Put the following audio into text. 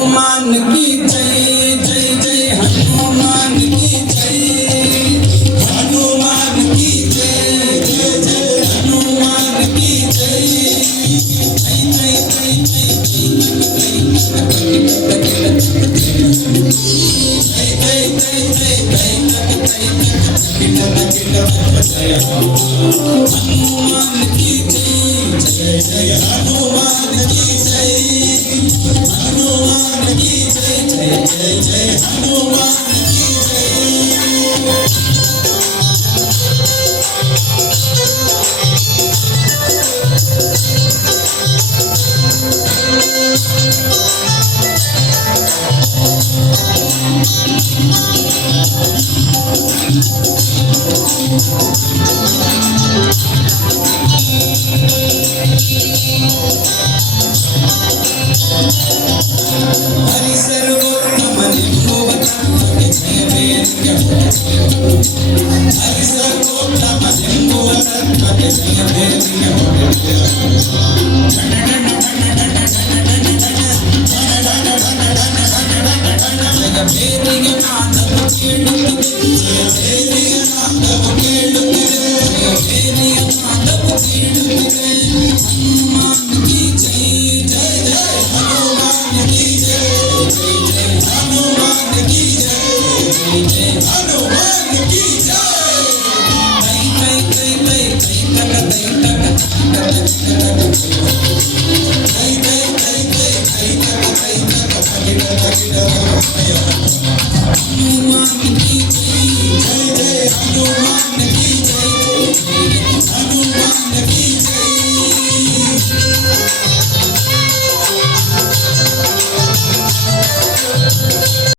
हनुमान की जय जय जय हनुमान की जय हनुमान की जय जय जय हनुमान की जय जय जय जय हनुमान की जय जय हनुमान की जय हनुमान की जय जय जय हनुमान की जय हरि सर्वोत्तम लिंगोवतम हरि सर्वोत्तम लिंगोवतम हनुमान की जय हनुमान की